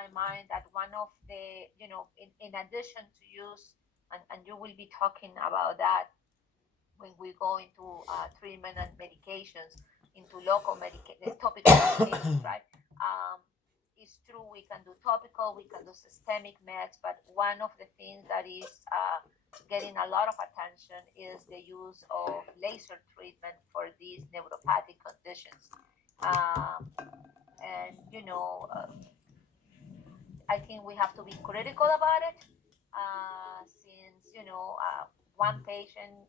my mind that one of the, in addition to use, and you will be talking about that when we go into treatment and medications, into topical medications, right? Um, it's true we can do topical, we can do systemic meds, but one of the things that is getting a lot of attention is the use of laser treatment for these neuropathic conditions. Um, and I think we have to be critical about it, since one patient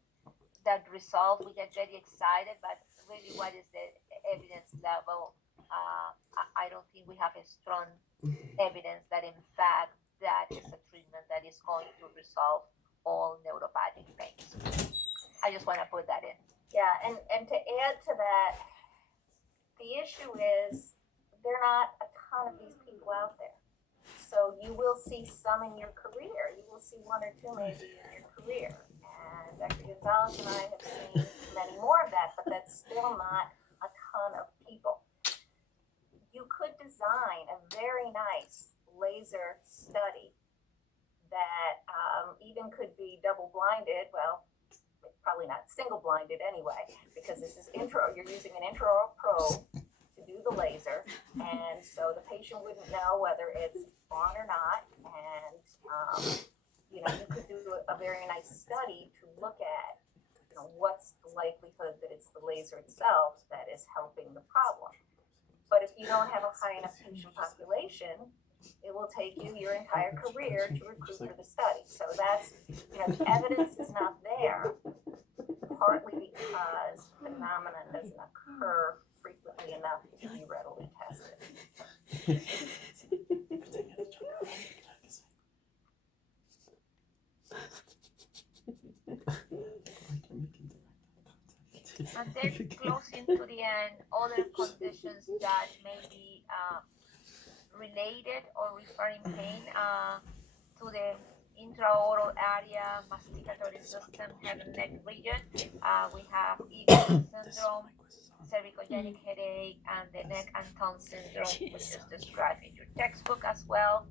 that result we get very excited, but really, what is the evidence level? I don't think we have a strong evidence that, in fact, that is a treatment that is going to resolve all neuropathic pains. I just want to put that in. Yeah, and to add to that, the issue is there are not a ton of these people out there. So you will see some in your career. You will see one or two maybe in your career. And Dr. Gonzalez and I have seen many more of that, but that's still not a ton of people. You could design a very nice laser study that even could be double-blinded. Well, probably not single-blinded anyway, because this is you're using an intraoral probe to do the laser, and so the patient wouldn't know whether it's on or not, and you could do a very nice study to look at what's the likelihood that it's the laser itself that is helping the problem. But if you don't have a high enough patient population, it will take you your entire career to recruit for the study. So that's, the evidence is not there, partly because the phenomenon doesn't occur frequently enough to be readily tested. And then closing to the end, other conditions that may be related or referring pain to the intraoral area, masticatory system, head and neck region. We have Eagle syndrome, cervicogenic headache, and the neck and tongue syndrome, which is described in your textbook as well.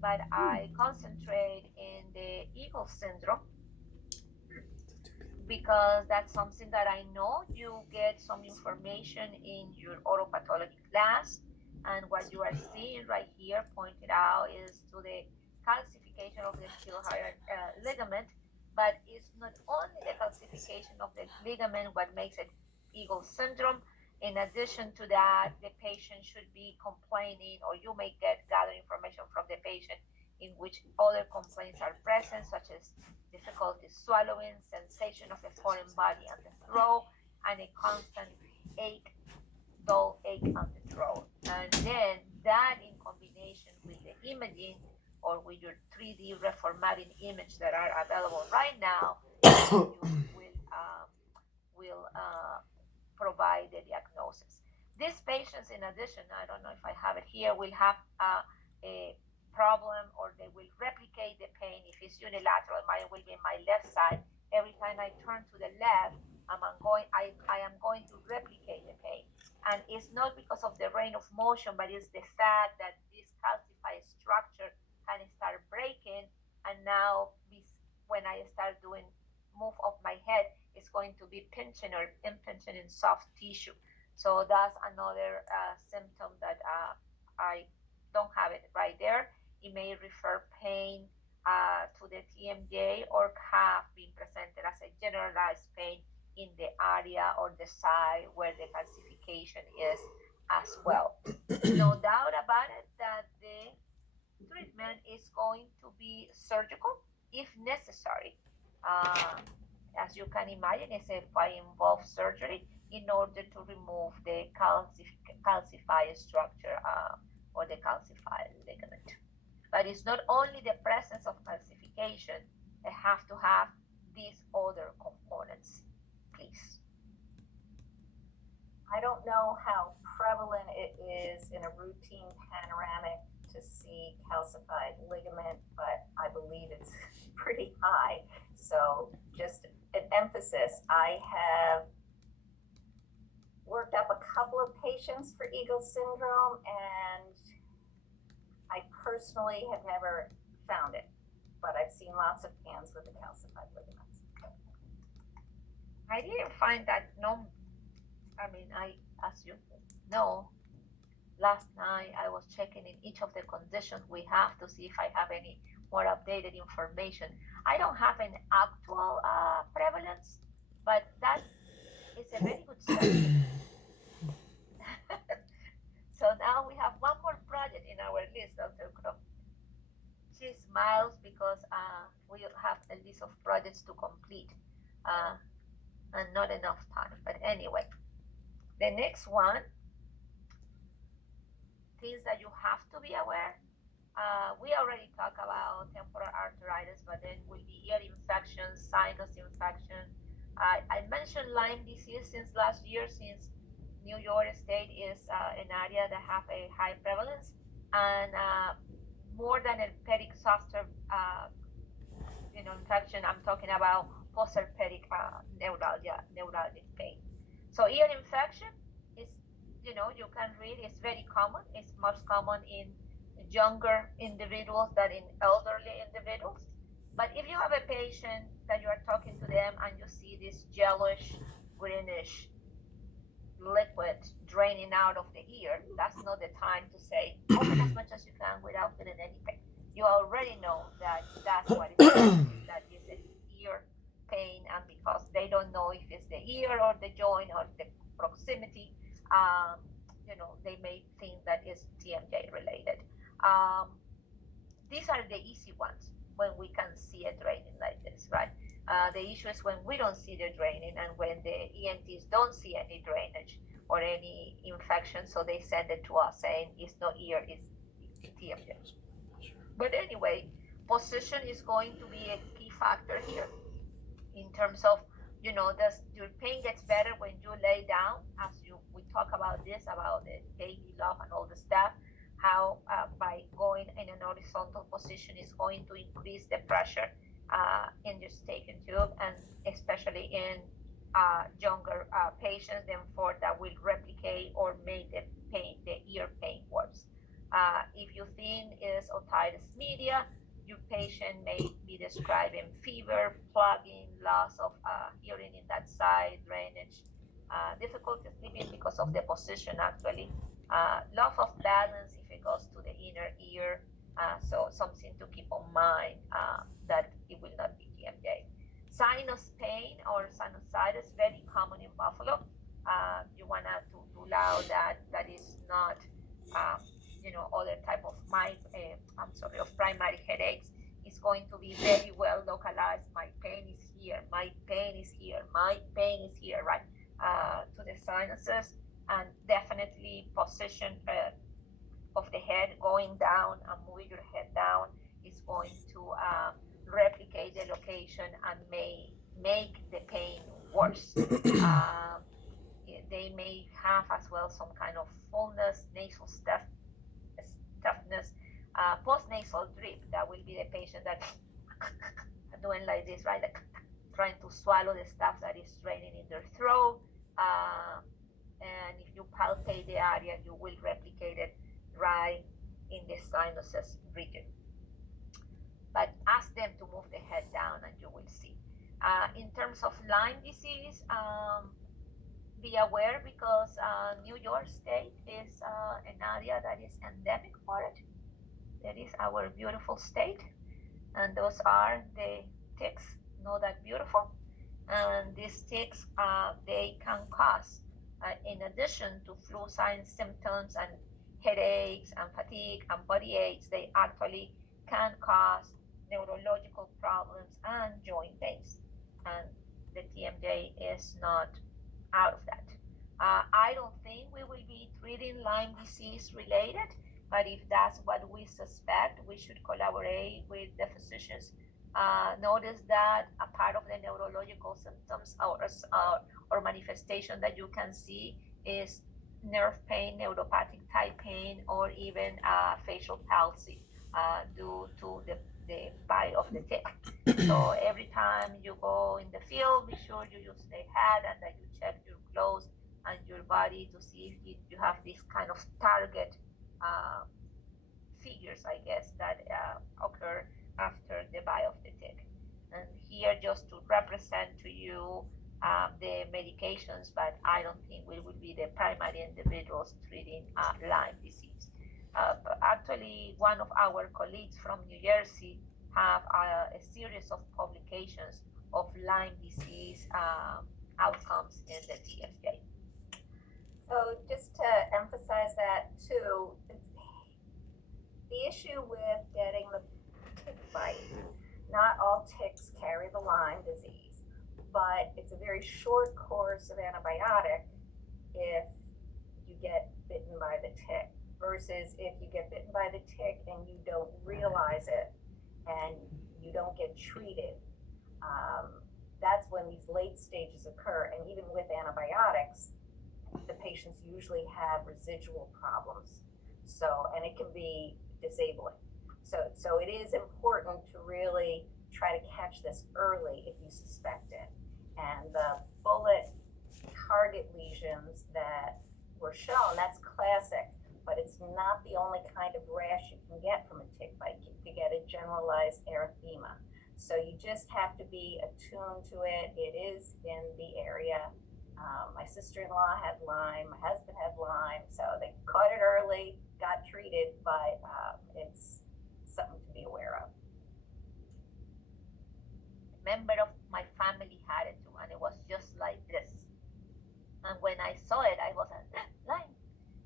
But I concentrate in the Eagle syndrome because that's something that I know you get some information in your otopathology class, and what you are seeing right here pointed out is to the calcification of the Hill-Hyer ligament, but it's not only the calcification of the ligament what makes it Eagle syndrome. In addition to that, the patient should be complaining, or you may gather information from the patient in which other complaints are present, such as difficulty swallowing, sensation of a foreign body on the throat, and a constant dull ache on the throat. And then that, in combination with the imaging or with your 3D reformatting image that are available right now, will provide the diagnosis. These patients, in addition, I don't know if I have it here, will have a problem, or they will replicate the pain. If it's unilateral, mine will be in my left side. Every time I turn to the left, I am going to replicate the pain. And it's not because of the range of motion, but it's the fact that this calcified structure can start breaking, and now when I start doing move of my head, it's going to be pinching or impinging in soft tissue. So that's another symptom that I don't have it right there. It may refer pain to the TMJ, or have been presented as a generalized pain in the area or the side where the calcification is as well. No doubt about it that the treatment is going to be surgical if necessary. As you can imagine, it's a quite involved surgery in order to remove the calcified structure or the calcified ligament. But it's not only the presence of calcification, they have to have these other components, please. I don't know how prevalent it is in a routine panoramic to see calcified ligament, but I believe it's pretty high. So just an emphasis, I have worked up a couple of patients for Eagle syndrome, and I personally have never found it, but I've seen lots of hands with the calcified ligaments. I didn't find that. No, I mean, as you know, last night I was checking in each of the conditions we have to see if I have any more updated information. I don't have an actual prevalence, but that is a very good study. So now we have one more project in our list, Dr. Crow. She smiles because we have a list of projects to complete and not enough time. But anyway, the next one, things that you have to be aware. We already talked about temporal arteritis, but then will be ear infection, sinus infection. I mentioned Lyme disease since last year, since New York State is an area that have a high prevalence, and more than a peric zoster infection, I'm talking about post-herpetic neuralgic pain. So ear infection is, you can read, it's very common. It's most common in younger individuals than in elderly individuals. But if you have a patient that you are talking to them and you see this yellowish, greenish liquid draining out of the ear, that's not the time to say, open as much as you can without feeling anything. You already know that that's what it is, that is an ear pain, and because they don't know if it's the ear or the joint or the proximity, they may think that it's TMJ related. These are the easy ones when we can see a draining like this, right? The issue is when we don't see the draining and when the ENTs don't see any drainage or any infection, so they send it to us saying it's not ear, it's TMJ. But anyway, position is going to be a key factor here in terms of, does your pain gets better when you lay down, we talk about this, about the daily love and all the stuff, how by going in an horizontal position is going to increase the pressure in your staph tube, and especially in younger patients, therefore that will replicate or make the ear pain worse. If you think it's otitis media, your patient may be describing fever, plugging, loss of hearing in that side, drainage, difficulty sleeping because of the position actually, loss of balance if it goes to the inner ear, so something to keep in mind that it will not be TMJ. Sinus pain or sinusitis, very common in Buffalo. You want to rule out that is not other type of primary headaches. Is going to be very well localized. My pain is here, my pain is here, my pain is here, right? To the sinuses, and definitely position of the head going down and moving your head down is going to replicate the location and may make the pain worse. They may have as well some kind of fullness, nasal stuffness, post-nasal drip. That will be the patient that doing like this, right? Like trying to swallow the stuff that is draining in their throat. And if you palpate the area, you will replicate it right in the sinuses region. But ask them to move the head down and you will see. In terms of Lyme disease, be aware because New York State is an area that is endemic for it. That is our beautiful state, and those are the ticks. Know that beautiful, and these ticks they can cause, in addition to flu signs, symptoms, and headaches and fatigue and body aches, they actually can cause neurological problems and joint pains, and the TMJ is not out of that. I don't think we will be treating Lyme disease related, but if that's what we suspect, we should collaborate with the physicians. Notice that a part of the neurological symptoms or manifestation that you can see is nerve pain, neuropathic type pain, or even facial palsy due to the bite of the tick. So every time you go in the field, be sure you use the hat and that you check your clothes and your body to see if you have this kind of target figure behaviors, I guess, that occur after the bite of the tick. And here, just to represent to you the medications, but I don't think we will be the primary individuals treating Lyme disease. Actually, one of our colleagues from New Jersey have a series of publications of Lyme disease outcomes in the TFJ. So just to emphasize that too, the issue with getting the tick bite, not all ticks carry the Lyme disease, but it's a very short course of antibiotic if you get bitten by the tick, versus if you get bitten by the tick and you don't realize it and you don't get treated. That's when these late stages occur, and even with antibiotics, the patients usually have residual problems. So, and it can be disabling. So it is important to really try to catch this early if you suspect it. And the bullet target lesions that were shown, that's classic, but it's not the only kind of rash you can get from a tick bite. You can get a generalized erythema. So you just have to be attuned to it. It is in the area. My sister-in-law had Lyme, my husband had Lyme, so they caught it early, got treated, but it's something to be aware of. A member of my family had it too, and it was just like this. And when I saw it, I was like, Lyme.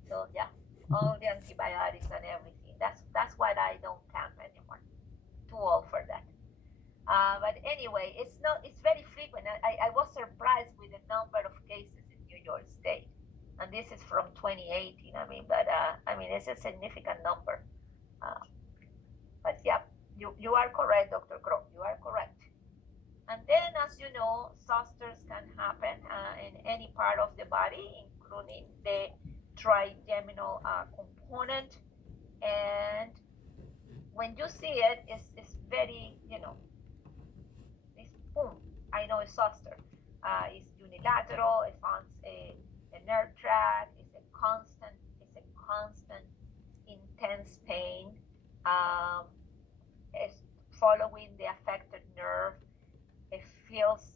So yeah, all the antibiotics and everything. That's what I don't camp anymore. Too old for that. But anyway, it's very frequent. I was surprised with the number of cases in New York State, and this is from 2018. It's a significant number. But yeah, you are correct, Dr. Crow. You are correct. And then, as you know, zosters can happen in any part of the body, including the trigeminal component. And when you see it, it's very, it's boom. I know it's zoster. It's unilateral. It finds a nerve tract. It's a constant, intense pain. It's following the affected nerve. It feels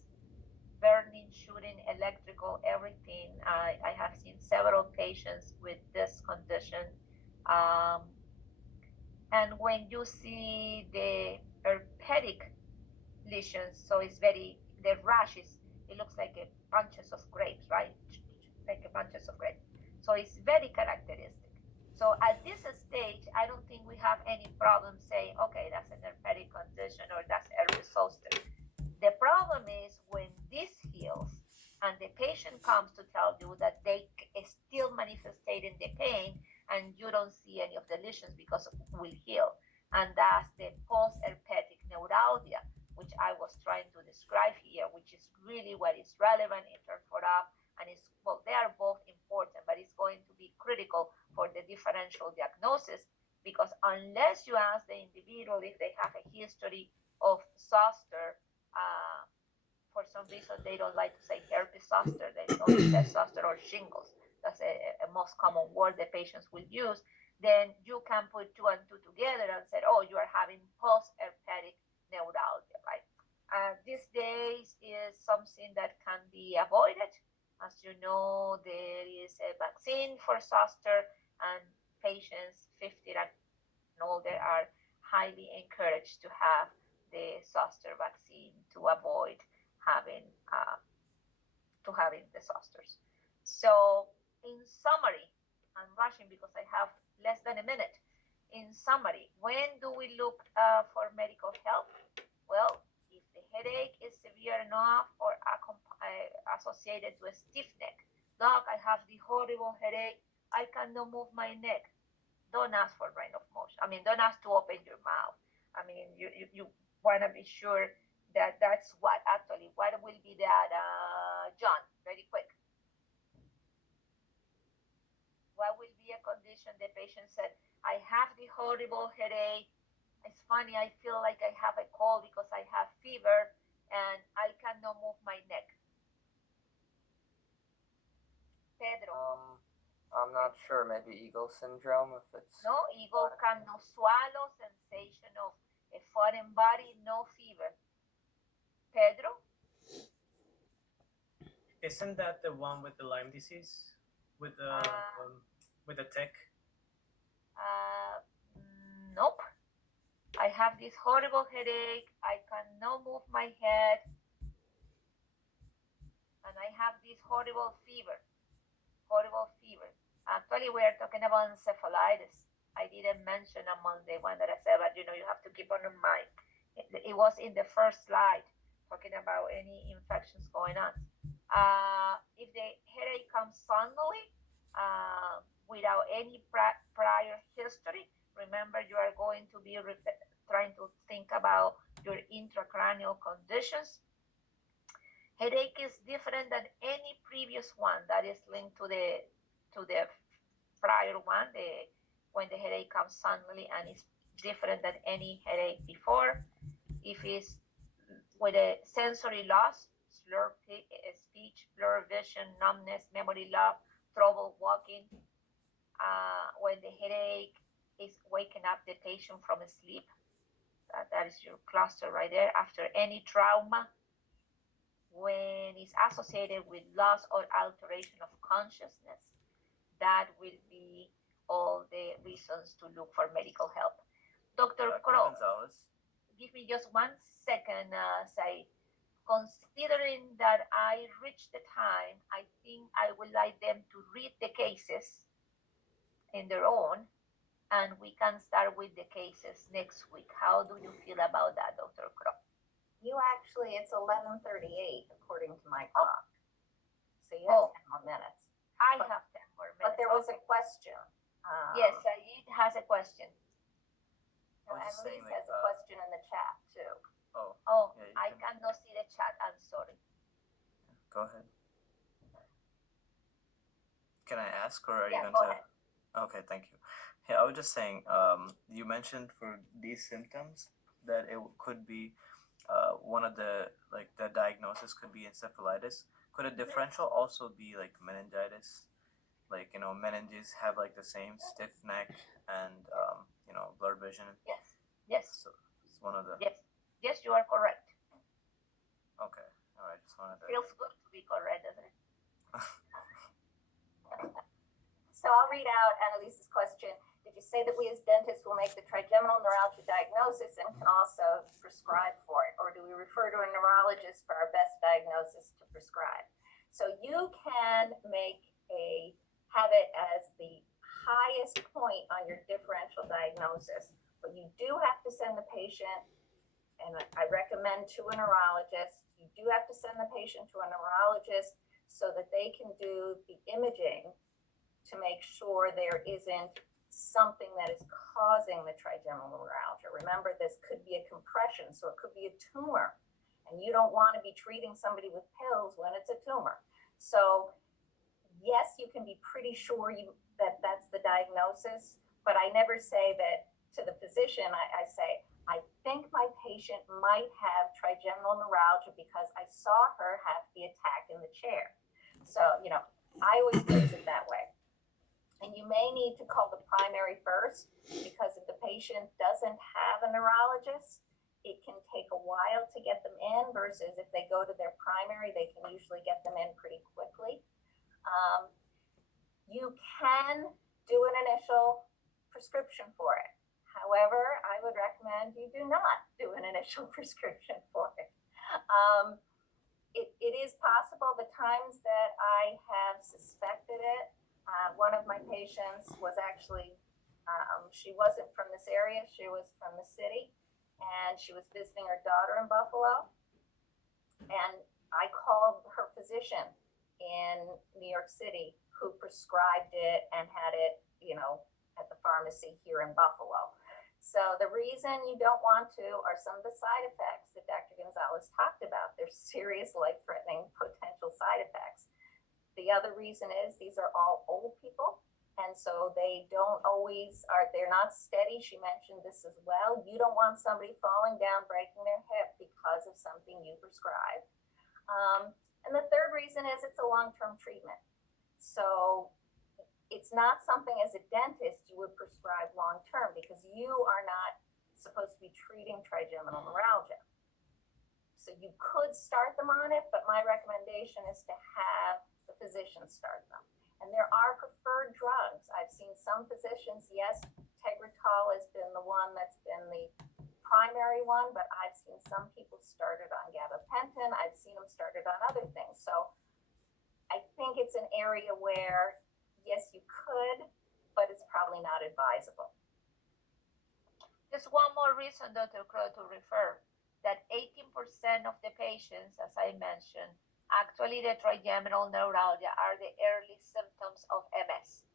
burning, shooting, electrical, everything. I have seen several patients with this condition. And when you see the herpetic lesions, so it's the rashes, it looks like a bunches of grapes, right? Like a bunches of grapes. So it's very characteristic. So at this stage, I don't think we have any problem saying, okay, that's an herpetic condition or that's herpes zoster. The problem is when this heals and the patient comes to tell you that they still manifesting the pain and you don't see any of the lesions because it will heal. And that's the post-herpetic neuralgia, which I was trying to describe here, which is really what is relevant in Interferop. And they are both important, but it's going to be critical for the differential diagnosis, because unless you ask the individual if they have a history of zoster, for some reason they don't like to say herpes zoster, they don't say zoster or shingles. That's a most common word the patients will use. Then you can put two and two together and say, oh, you are having post-herpetic neuralgia, right? These days is something that can be avoided. As you know, there is a vaccine for zoster, and patients 50 and older are highly encouraged to have the zoster vaccine to avoid having the zosters. So in summary, I'm rushing because I have less than a minute. In summary, when do we look for medical help? Well, if the headache is severe enough or associated to a stiff neck. Doc, I have the horrible headache. I cannot move my neck. Don't ask for range of motion. Don't ask to open your mouth. You want to be sure that that's what will be that, John, very quick. What will be a condition the patient said, I have the horrible headache. It's funny, I feel like I have a cold because I have fever and I cannot move my neck. Pedro. I'm not sure. Maybe Eagle syndrome if it's. No, eagle cannot swallow, sensation of a foreign body, no fever. Pedro? Isn't that the one with the Lyme disease? With the tick? Nope. I have this horrible headache. I cannot move my head. And I have this horrible fever. Horrible fever. Actually, we are talking about encephalitis. I didn't mention among the one that I said, but you have to keep on in mind. It was in the first slide, talking about any infections going on. If the headache comes suddenly, without any prior history, remember you are going to be trying to think about your intracranial conditions. Headache is different than any previous one that is linked to the prior one, when the headache comes suddenly and is different than any headache before. If it's with a sensory loss, slurred speech, blurred vision, numbness, memory loss, trouble walking, when the headache is waking up the patient from sleep, that is your cluster right there. After any trauma, when it's associated with loss or alteration of consciousness, that will be all the reasons to look for medical help. Dr. Crow, Gonzalez. give me just 1 second, Said. Considering that I reached the time, I think I would like them to read the cases in their own, and we can start with the cases next week. How do you feel about that, Dr. Crow? It's 11:38 according to my clock. So you have 10 more minutes. I have 10 more minutes. But there was a question. Yes, Said has a question. Annalise has a question in the chat too. Oh, yeah, I cannot see the chat. I'm sorry. Go ahead. Can I ask, or are you going to? Ahead. Okay, thank you. Yeah, I was just saying, you mentioned for these symptoms that it could be one of the diagnosis could be encephalitis. Could a differential also be like meningitis? Like, meninges have like the same stiff neck and, blurred vision. Yes. So it's one of the. Yes, you are correct. Okay. All right. Just wanted to. Feels good to be correct, doesn't it? So I'll read out Annalise's question. Did you say that we as dentists will make the trigeminal neuralgia diagnosis and can also prescribe for it? Or do we refer to a neurologist for our best diagnosis to prescribe? So you can have it as the highest point on your differential diagnosis, but you do have to send the patient, and I recommend to a neurologist, you do have to send the patient to a neurologist so that they can do the imaging to make sure there isn't something that is causing the trigeminal neuralgia. Remember, this could be a compression, so it could be a tumor, and you don't want to be treating somebody with pills when it's a tumor. So yes, you can be pretty sure that that's the diagnosis, but I never say that to the physician. I say, I think my patient might have trigeminal neuralgia because I saw her have the attack in the chair. So, I always phrase it that way. And you may need to call the primary first, because if the patient doesn't have a neurologist, it can take a while to get them in, versus if they go to their primary, they can usually get them in pretty quickly. You can do an initial prescription for it. However, I would recommend you do not do an initial prescription for it. It is possible the times that I have suspected it. One of my patients was actually, she wasn't from this area, she was from the city, and she was visiting her daughter in Buffalo. And I called her physician in New York City who prescribed it and had it, at the pharmacy here in Buffalo. So the reason you don't want to are some of the side effects that Dr. Gonzalez talked about. They're serious, life-threatening potential side effects. The other reason is these are all old people, and so they don't always they're not steady. She mentioned this as well. You don't want somebody falling down, breaking their hip because of something you prescribed. And the third reason is it's a long-term treatment. So it's not something as a dentist you would prescribe long term because you are not supposed to be treating trigeminal neuralgia. So you could start them on it, but my recommendation is to have the physician start them. And there are preferred drugs. I've seen some physicians, yes, Tegretol has been the one that's been the primary one, but I've seen some people started on gabapentin. I've seen them started on other things. So I think it's an area where, yes, you could, but it's probably not advisable. Just one more reason, Dr. Crow, to refer that 18% of the patients, as I mentioned, actually the trigeminal neuralgia are the early symptoms of MS.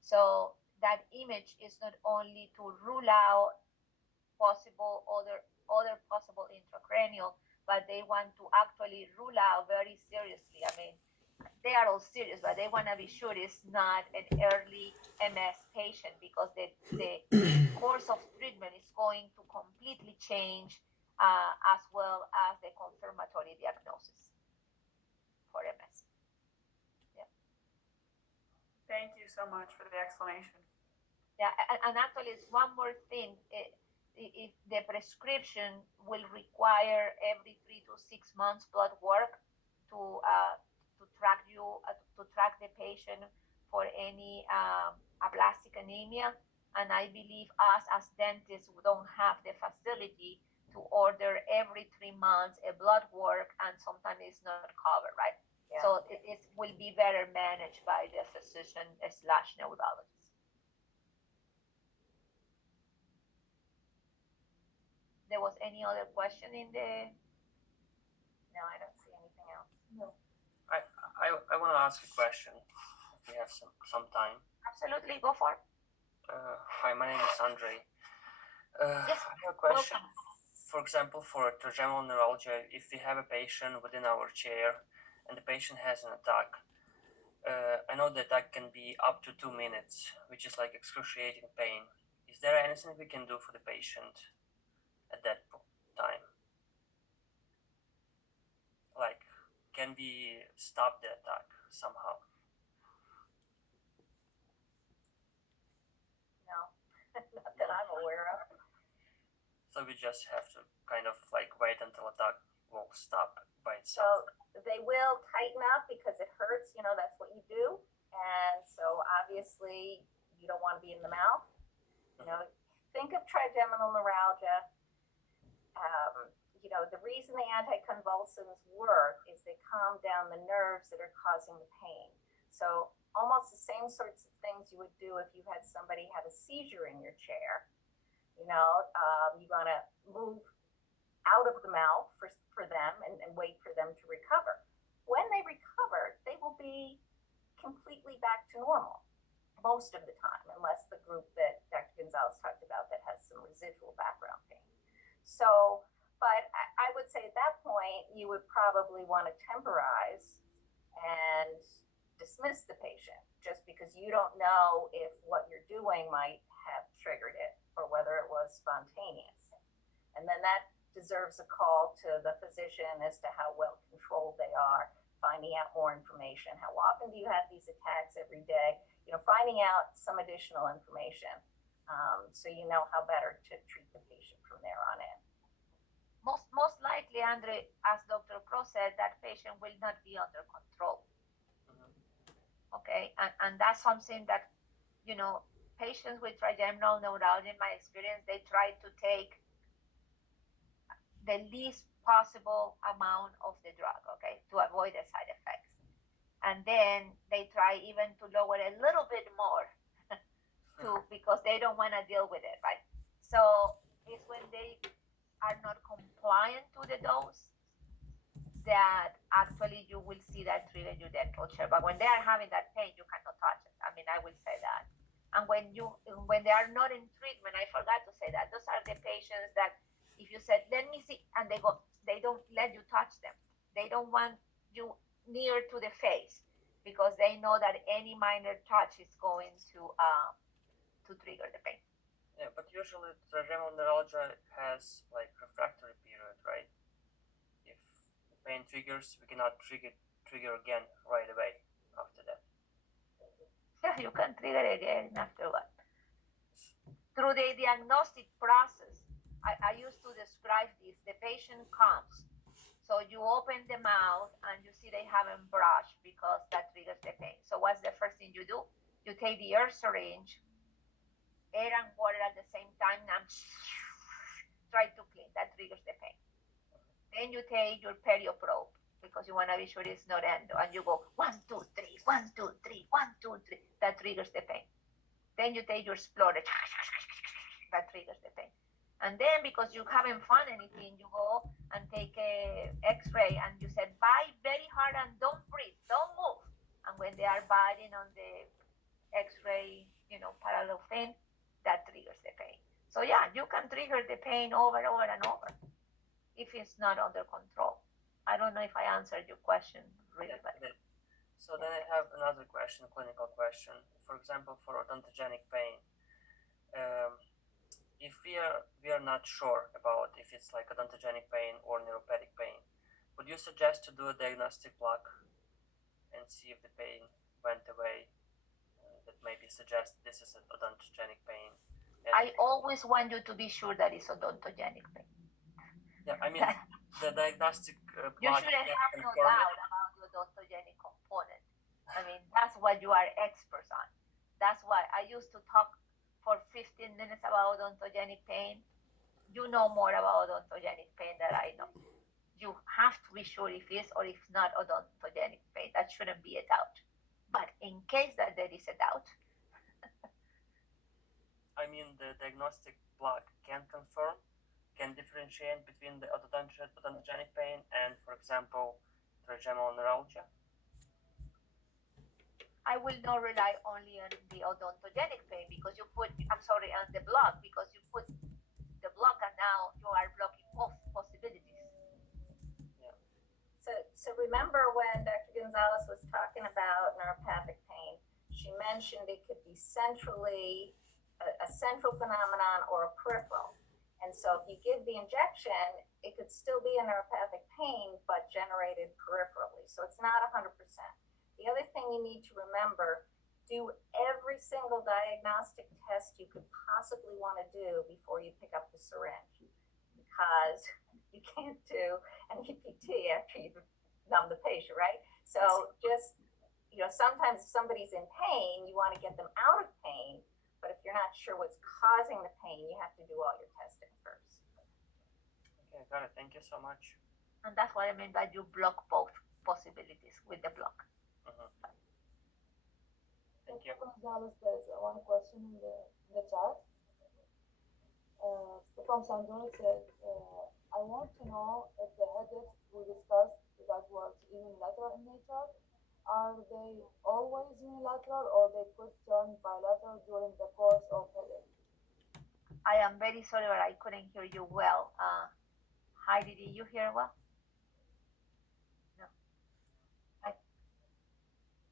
So that image is not only to rule out possible other possible intracranial, but they want to actually rule out very seriously. I mean, they are all serious, but they want to be sure it's not an early MS patient because the course of treatment is going to completely change as well as the confirmatory diagnosis for MS. Yeah. Thank you so much for the explanation. Yeah, and actually, it's one more thing. If the prescription will require every 3 to 6 months blood work to track the patient for any aplastic anemia, and I believe us as dentists don't have the facility to order every 3 months a blood work, and sometimes it's not covered, right? Yeah. So it will be better managed by the physician / neurologist. There was any other question in the? No, I don't see anything else. I want to ask a question if we have some time. Absolutely, go for it. Hi, my name is Andrei. Yes, I have a question. welcome. For example, for trigeminal neuralgia, if we have a patient within our chair and the patient has an attack, I know the attack can be up to 2 minutes, which is like excruciating pain. Is there anything we can do for the patient at that time? Like, can we stop the attack somehow? No, not that I'm aware of. So we just have to kind of like wait until attack will stop by So itself. they will tighten up because it hurts, that's what you do. And so obviously you don't want to be in the mouth. Think of trigeminal neuralgia. The reason the anticonvulsants work is they calm down the nerves that are causing the pain. So almost the same sorts of things you would do if you had somebody have a seizure in your chair. You want to move out of the mouth for them and wait for them to recover. When they recover, they will be completely back to normal most of the time, unless the group that Dr. Gonzalez talked about that has some residual background pain. So, but I would say at that point, you would probably want to temporize and dismiss the patient just because you don't know if what you're doing might have triggered it or whether it was spontaneous. And then that deserves a call to the physician as to how well controlled they are, finding out more information. How often do you have these attacks every day? Finding out some additional information so you know how better to treat the patient from there on in. Most likely, Andre, as Dr. Crow said, that patient will not be under control. Okay, and that's something that, patients with trigeminal neuralgia, in my experience, they try to take the least possible amount of the drug, okay, to avoid the side effects. And then they try even to lower a little bit more because they don't want to deal with it, right? So it's when they are not compliant to the dose that actually you will see that trigger your dental chair. But when they are having that pain, you cannot touch it. I mean, I will say that. And when they are not in treatment, I forgot to say that. Those are the patients that if you said, let me see, and they don't let you touch them. They don't want you near to the face because they know that any minor touch is going to trigger the pain. Yeah, but usually trigeminal neuralgia has like refractory period, right? If the pain triggers, we cannot trigger again right away after that. Yeah, you can trigger again after what? Through the diagnostic process, I used to describe this. The patient comes, so you open the mouth and you see they haven't brushed because that triggers the pain. So what's the first thing you do? You take the air syringe, air and water at the same time, and try to clean. That triggers the pain. Then you take your perioprobe because you want to be sure it's not endo, and you go 1, 2, 3, 1, 2, 3, 1, 2, 3. That triggers the pain. Then you take your explorer, that triggers the pain. And then because you haven't found anything, you go and take a X-ray and you say bite very hard and don't breathe, don't move. And when they are biting on the X-ray, parallel thing, that triggers the pain. So yeah, you can trigger the pain over and over if it's not under control. I don't know if I answered your question really well. So then I have another question, clinical question. For example, for odontogenic pain, if we are not sure about if it's like odontogenic pain or neuropathic pain, would you suggest to do a diagnostic block and see if the pain went away? That maybe suggest this is an odontogenic pain. I always want you to be sure that it's odontogenic pain. Yeah, I mean the diagnostic You block shouldn't can have no confirm it. doubt about the odontogenic component. I mean, that's what you are experts on. That's why I used to talk for 15 minutes about odontogenic pain. You know more about odontogenic pain than I know. You have to be sure if it's or if not odontogenic pain. That shouldn't be a doubt. But in case that there is a doubt, I mean the diagnostic block can confirm, can differentiate between the odontogenic pain and, for example, trigeminal neuralgia. I will not rely only on the odontogenic pain because you put, on the block because you put the block and now you are blocking both possibilities. So remember when Dr. Gonzalez was talking about neuropathic pain, she mentioned it could be centrally a central phenomenon or a peripheral. And so if you give the injection, it could still be a neuropathic pain, but generated peripherally. So it's not 100%. The other thing you need to remember, do every single diagnostic test you could possibly want to do before you pick up the syringe. Because you can't do an EPT after you've numbed the patient, right? So just, sometimes if somebody's in pain, you want to get them out of pain. But if you're not sure what's causing the pain, you have to do all your testing first. Okay, got it. Thank you so much. And that's what I mean by you block both possibilities with the block. Thank you. Gonzalez, there's one question in the chat. From Sandro said, I want to know if the headaches we discussed that was unilateral in nature, are they always unilateral or they could turn bilateral during the course of headache? I am very sorry, but I couldn't hear you well. Heidi, did you hear well? No.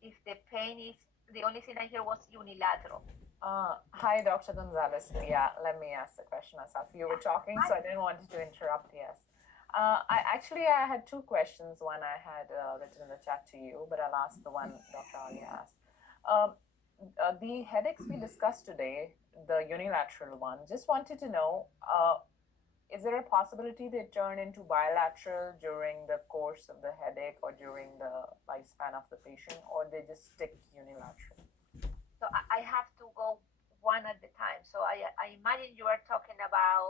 If the pain is, the only thing I hear was unilateral. Hi, Dr. Gonzalez. Yeah, let me ask the question myself. You were talking, so I didn't want to interrupt. Yes. I had two questions. One I had written in the chat to you, but I'll ask the one Dr. Ali asked. The headaches we discussed today, the unilateral one, just wanted to know, is there a possibility they turn into bilateral during the course of the headache or during the lifespan of the patient, or they just stick unilateral? So I have to go one at a time. So I imagine you are talking about